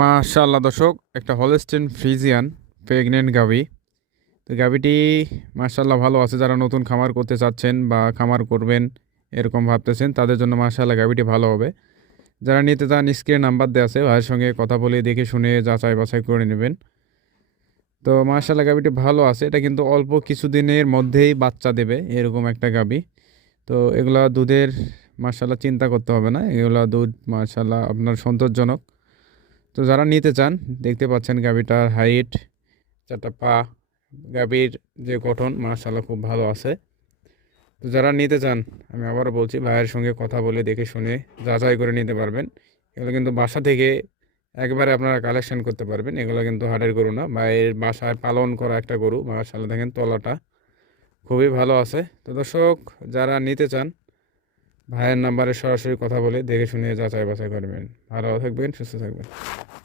মাশাআল্লাহ দর্শক, একটা হলস্টেইন ফ্রিজিয়ান প্রেগনেন্ট গাভী। তো গাভীটি মাশাআল্লাহ ভালো আছে। যারা নতুন খামার করতে চাচ্ছেন বা খামার করবেন এরকম ভাবতেছেন, তাদের জন্য মাশাআল্লাহ গাভীটি ভালো হবে। যারা নিতে চান স্ক্রিনে নাম্বার দেওয়া আছে, ভাইয়ের সঙ্গে কথা বলে দেখে শুনে যাচাই বাছাই করে নেবেন। তো মাশাআল্লাহ গাভীটি ভালো আছে। এটা কিন্তু অল্প কিছুদিনের মধ্যেই বাচ্চা দেবে এরকম একটা গাভী। তো এগুলা দুধের মাশাআল্লাহ চিন্তা করতে হবে না, এগুলা দুধ মাশাআল্লাহ আপনার সন্তোষজনক। তো যারা নিতে চান, দেখতে পাচ্ছেন গাভীটার হাইট, চারটা পা, গাভীর যে গঠন মাশাআল্লাহ খুব ভালো আছে। তো যারা নিতে চান, আমি আবারও বলছি, ভাইয়ের সঙ্গে কথা বলে দেখে শুনে যাচাই করে নিতে পারবেন। এগুলো কিন্তু বাসা থেকে একবারে আপনারা কালেকশন করতে পারবেন। এগুলো কিন্তু হাটের গরু না, ভাইয়ের বাসায় পালন করা একটা গরু। মাশাআল্লাহ দেখেন তলাটা খুবই ভালো আছে। তো দর্শক, যারা নিতে চান ভাইয়ের নাম্বারে সরাসরি কথা বলে দেখে শুনে যাচাই বাছাই করবেন। ভালো থাকবেন, সুস্থ থাকবেন।